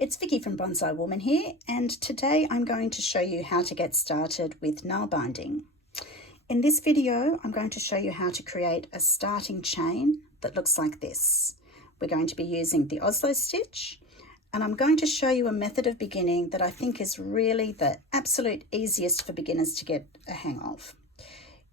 It's Vicky from Bonsai Woman here, and today I'm going to show you how to get started with nail binding. In this video, I'm going to show you how to create a starting chain that looks like this. We're going to be using the Oslo stitch, and I'm going to show you a method of beginning that I think is really the absolute easiest for beginners to get a hang of.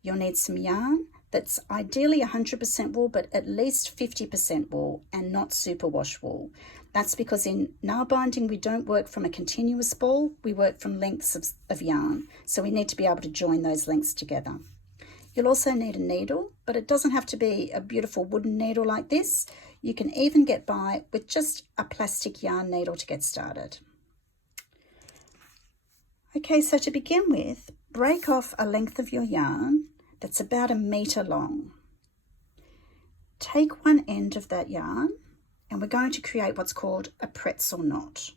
You'll need some yarn that's ideally 100% wool, but at least 50% wool and not superwash wool. That's because in nail binding, we don't work from a continuous ball, we work from lengths of yarn. So we need to be able to join those lengths together. You'll also need a needle, but it doesn't have to be a beautiful wooden needle like this. You can even get by with just a plastic yarn needle to get started. Okay, so to begin with, break off a length of your yarn that's about 1 meter long. Take one end of that yarn and we're going to create what's called a pretzel knot.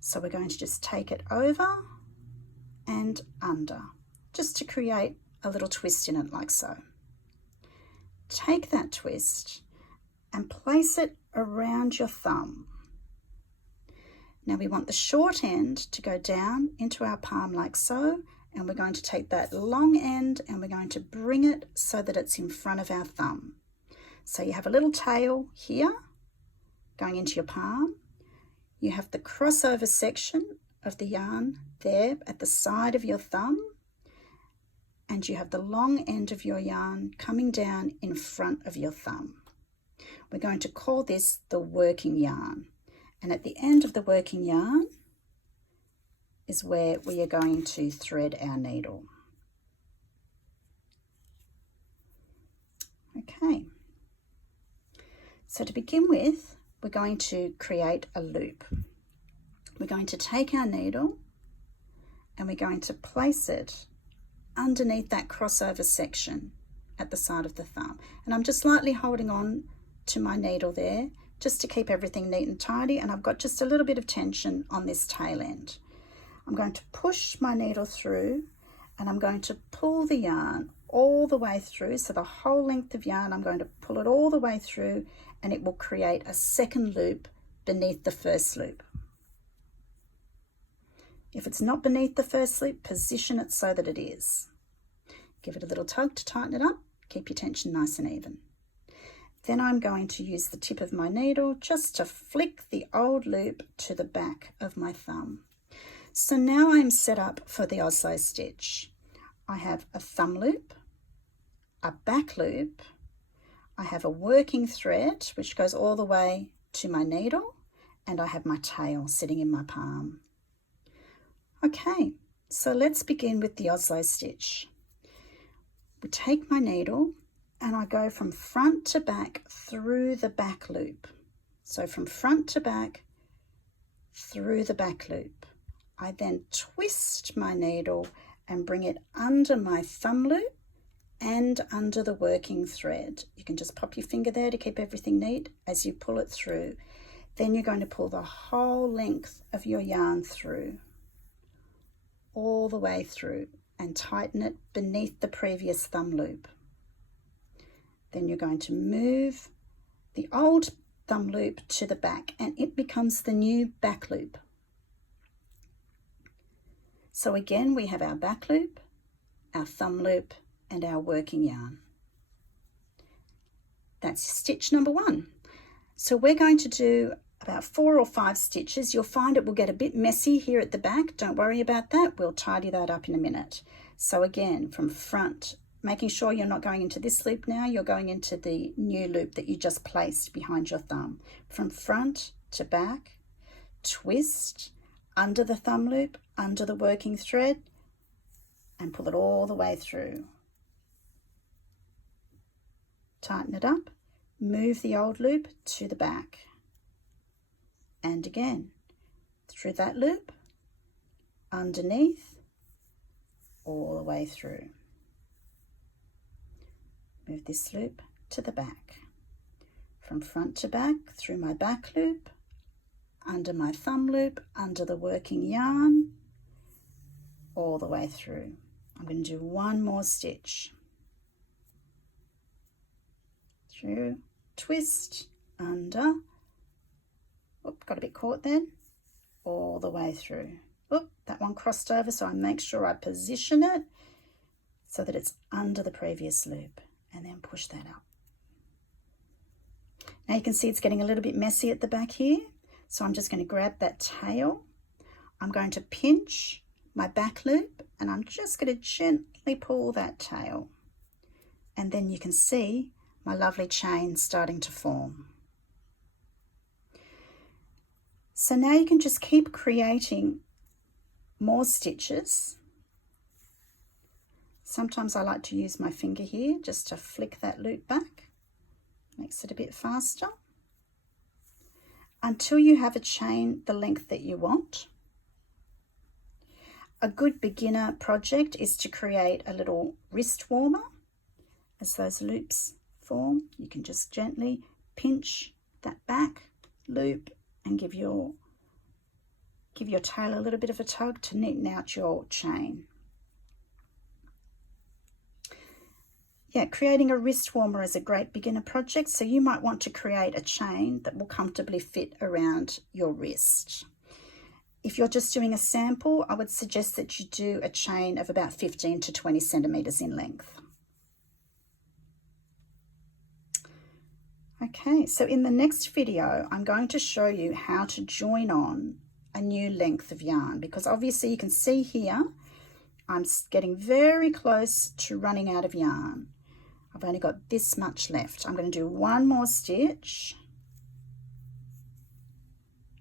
So we're going to just take it over and under, just to create a little twist in it like so. Take that twist and place it around your thumb. Now we want the short end to go down into our palm like so, and we're going to take that long end and we're going to bring it so that it's in front of our thumb. So you have a little tail here going into your palm. You have the crossover section of the yarn there at the side of your thumb, and you have the long end of your yarn coming down in front of your thumb. We're going to call this the working yarn, and at the end of the working yarn is where we are going to thread our needle. Okay, so to begin with, we're going to create a loop. We're going to take our needle and we're going to place it underneath that crossover section at the side of the thumb. And I'm just lightly holding on to my needle there just to keep everything neat and tidy, and I've got just a little bit of tension on this tail end. I'm going to push my needle through and I'm going to pull the yarn all the way through. So the whole length of yarn, I'm going to pull it all the way through, and it will create a second loop beneath the first loop. If it's not beneath the first loop, position it so that it is. Give it a little tug to tighten it up. Keep your tension nice and even. Then I'm going to use the tip of my needle just to flick the old loop to the back of my thumb. So now I'm set up for the Oslo stitch. I have a thumb loop, a back loop, I have a working thread which goes all the way to my needle, and I have my tail sitting in my palm. Okay, so let's begin with the Oslo stitch. We take my needle and I go from front to back through the back loop. So from front to back through the back loop. I then twist my needle and bring it under my thumb loop and under the working thread. You can just pop your finger there to keep everything neat as you pull it through. Then you're going to pull the whole length of your yarn through, all the way through, and tighten it beneath the previous thumb loop. Then you're going to move the old thumb loop to the back and it becomes the new back loop. So again, we have our back loop, our thumb loop, and our working yarn. That's stitch number 1. So we're going to do about 4 or 5 stitches. You'll find it will get a bit messy here at the back. Don't worry about that. We'll tidy that up in a minute. So again, from front, making sure you're not going into this loop now, you're going into the new loop that you just placed behind your thumb. From front to back, twist, under the thumb loop, under the working thread, and pull it all the way through. Tighten it up, move the old loop to the back, and again, through that loop, underneath, all the way through. Move this loop to the back. From front to back, through my back loop, under my thumb loop, under the working yarn, all the way through. I'm going to do one more stitch. Through, twist, under, got a bit caught then, all the way through. Oop, that one crossed over, so I make sure I position it so that it's under the previous loop, and then push that up. Now you can see it's getting a little bit messy at the back here, so I'm just going to grab that tail. I'm going to pinch my back loop, and I'm just going to gently pull that tail. And then you can see my lovely chain starting to form. So now you can just keep creating more stitches. Sometimes I like to use my finger here just to flick that loop back. Makes it a bit faster. Until you have a chain the length that you want. A good beginner project is to create a little wrist warmer. As those loops form, you can just gently pinch that back loop and give your tail a little bit of a tug to neaten out your chain. Yeah, creating a wrist warmer is a great beginner project, so you might want to create a chain that will comfortably fit around your wrist. If you're just doing a sample, I would suggest that you do a chain of about 15 to 20 centimeters in length. Okay, so in the next video, I'm going to show you how to join on a new length of yarn, because obviously you can see here, I'm getting very close to running out of yarn. I've only got this much left. I'm going to do one more stitch,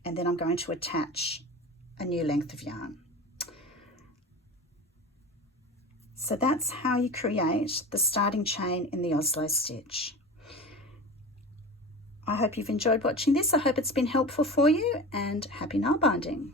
and then I'm going to attach a new length of yarn. So that's how you create the starting chain in the Oslo stitch. I hope you've enjoyed watching this. I hope it's been helpful for you, and happy nail binding.